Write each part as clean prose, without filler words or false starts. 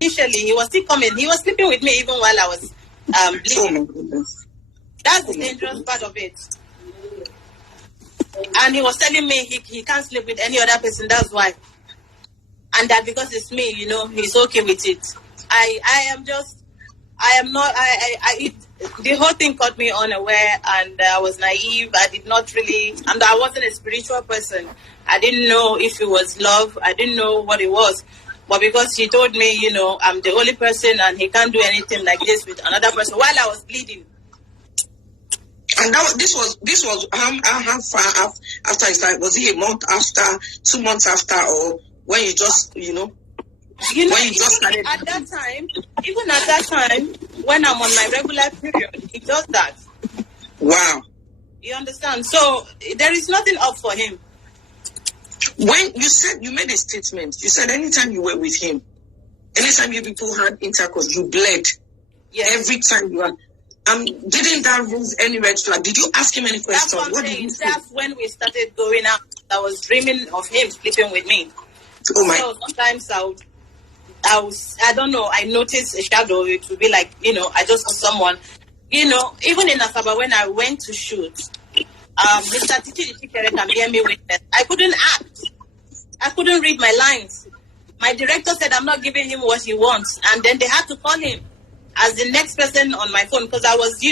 initially he was still coming. He was sleeping with me even while I was bleeding. Oh my goodness. That's the dangerous part of it. And he was telling me he can't sleep with any other person. That's why. And that because it's me, he's okay with it. The whole thing caught me unaware, and I was naive. I did not really, and I wasn't a spiritual person. I didn't know if it was love. I didn't know what it was. But because he told me, I'm the only person and he can't do anything like this with another person while I was bleeding. And this was how far after it started? Was it a month after, 2 months after, or when you just, when you just started? At that time, when I'm on my regular period, he does that. Wow. You understand? So there is nothing up for him. When you said, you made a statement, you said anytime you were with him, anytime you people had intercourse, you bled. Yes. Every time you were. Didn't that raise any red flag? Did you ask him any questions? That's what did you say? That's when we started going out. I was dreaming of him sleeping with me. Oh my. So sometimes I don't know, I noticed a shadow. It would be like, I just saw someone, even in Asaba when I went to shoot, Mr. Titi can hear me witness. I couldn't act. I couldn't read my lines. My director said I'm not giving him what he wants. And then they had to call him as the next person on my phone because I was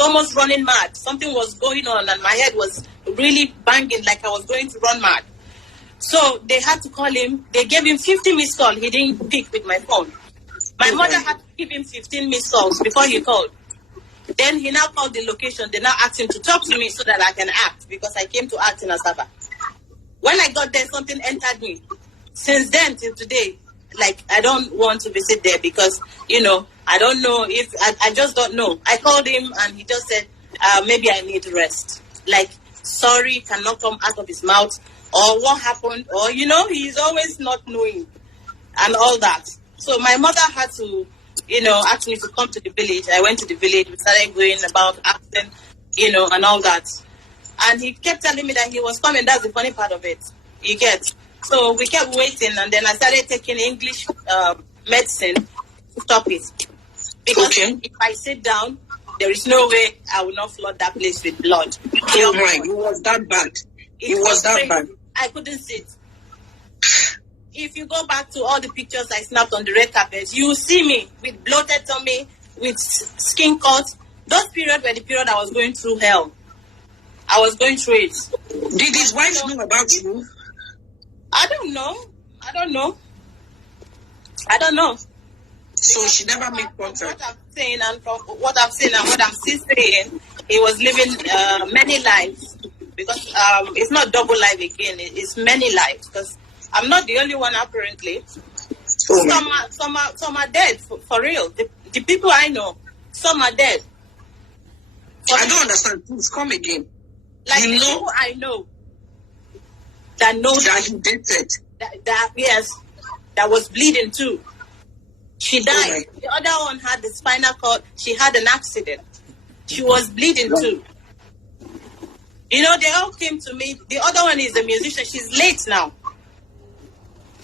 almost running mad. Something was going on and my head was really banging like I was going to run mad. So they had to call him. They gave him 50 missed calls. He didn't pick with my phone. My mother had to give him 15 missed calls before he called. Then he now called the location. They now asked him to talk to me so that I can act because I came to act in Asaba. When I got there, something entered me. Since then till today, I don't want to visit there because, I don't know if, I just don't know. I called him and he just said, maybe I need rest. Sorry cannot come out of his mouth or what happened or, he's always not knowing and all that. So my mother had to, ask me to come to the village. I went to the village. We started going about acting, and all that. And he kept telling me that he was coming. That's the funny part of it. You get. So we kept waiting, and then I started taking English medicine to stop it. Because if I sit down, there is no way I will not flood that place with blood. Oh my, it was that bad. It was that crazy. bad. I couldn't sit. If you go back to all the pictures I snapped on the red carpet, you will see me with bloated tummy, with skin cuts. Those periods were the period I was going through hell. I was going through it. Did his wife know about you? I don't know. So she never made contact. What I've seen and what I'm still saying, he was living many lives because it's not double life again. It's many lives because I'm not the only one apparently. Some are dead for real. The people I know, some are dead. I don't understand. Please come again. People I know that knows that he dated. That was bleeding too. She died. The other one had the spinal cord. She had an accident. She was bleeding too. They all came to me. The other one is a musician. She's late now.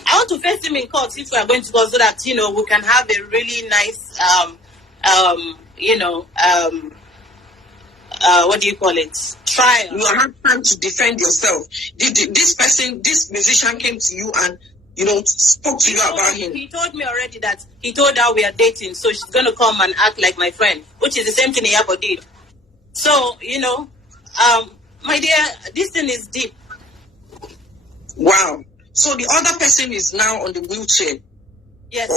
I want to face him in court if we are going to go so that, we can have a really nice, what do you call it? Trial. You had time to defend yourself. This musician came to you and, spoke to you about him? He told me already that he told her we are dating, so she's going to come and act like my friend, which is the same thing Iyabo did. So, my dear, this thing is deep. Wow. So the other person is now on the wheelchair? Yes.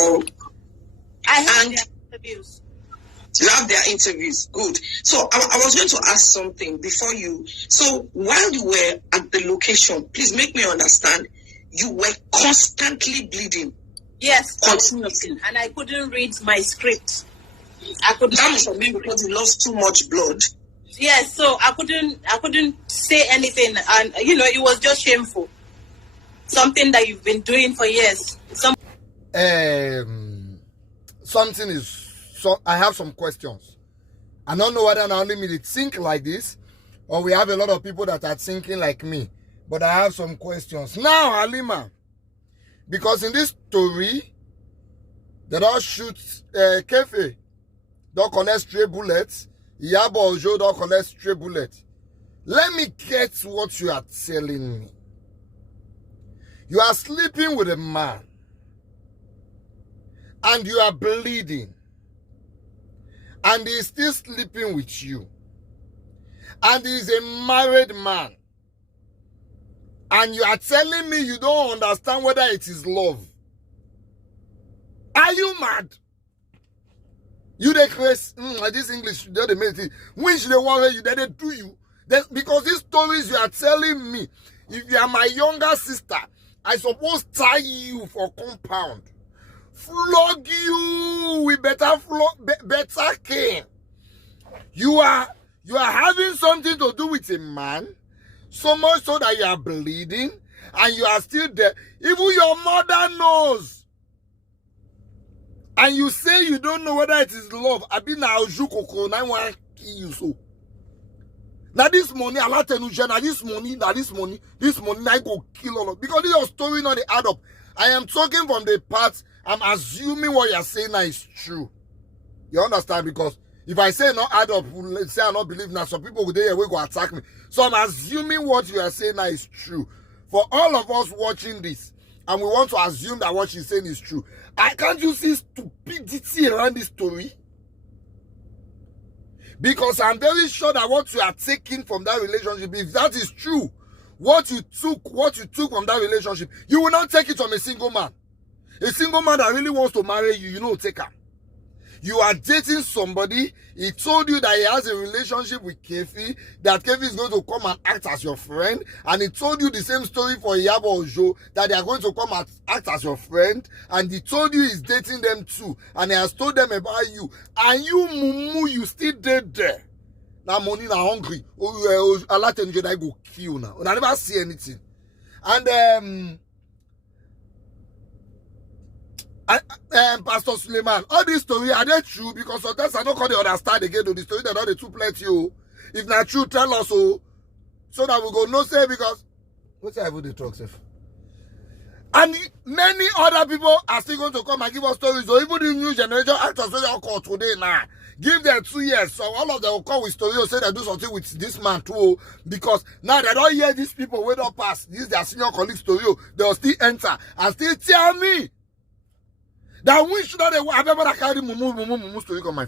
I have their interviews. You have their interviews. Good. So I was going to ask something before you. So while you were at the location, please make me understand, you were constantly bleeding. Yes, constantly. And I couldn't read my script. That was because you lost too much blood. Yes, so I couldn't say anything, and it was just shameful. Something that you've been doing for years. I have some questions. I don't know whether only me think like this, or we have a lot of people that are thinking like me. But I have some questions. Now, Halima, because in this story, They don't shoot Kefe. Don't collect stray bullets. Iyabo Ojo don't collect stray bullets. Let me get what you are telling me. You are sleeping with a man. And you are bleeding. And he is still sleeping with you. And he is a married man. And you are telling me you don't understand whether it is love. Are you mad? You the Chris, this English, they made it. Which they want you, they do you. Because these stories you are telling me, if you are my younger sister, I suppose tie you for compound. Flog you with better cane. You are having something to do with a man, so much so that you are bleeding, and you are still there. Even your mother knows. And you say you don't know whether it is love. I be now Jukoko, I want to kill you so. Now this money, I like this money, I go kill all of. Because your story not add up. I am talking from the part, I'm assuming what you're saying now is true. You understand? Because if I say not add up, let's say I don't believe now, some people will go attack me. So I'm assuming what you are saying now is true. For all of us watching this, and we want to assume that what she's saying is true. Can't you see stupidity around this story? Because I'm very sure that what you are taking from that relationship, if that is true, what you took from that relationship, you will not take it from a single man. A single man that really wants to marry you, you know, take her. You are dating somebody, he told you that he has a relationship with Kefi, that Kefi is going to come and act as your friend, and he told you the same story for Iyabo Ojo, that they are going to come and act as your friend, and he told you he's dating them too, and he has told them about you, and you, Mumu, you still dead there. Now money, now hungry. A lot of I go kill now. I never see anything. And Pastor Suleman, all these stories, are they true? Because sometimes I don't understand again the story that all the two plenty. If not true, tell us so that we go no say, because what's I the talk, Seth? And many other people are still going to come and give us stories, or even the new generation actors wey they call today now. Give them 2 years, so all of them will come with stories or say they do something with this man too, because now they don't hear these people wey don't pass. This is their senior colleague story. They will still enter and still tell me that we should not have ever carry mumu story on my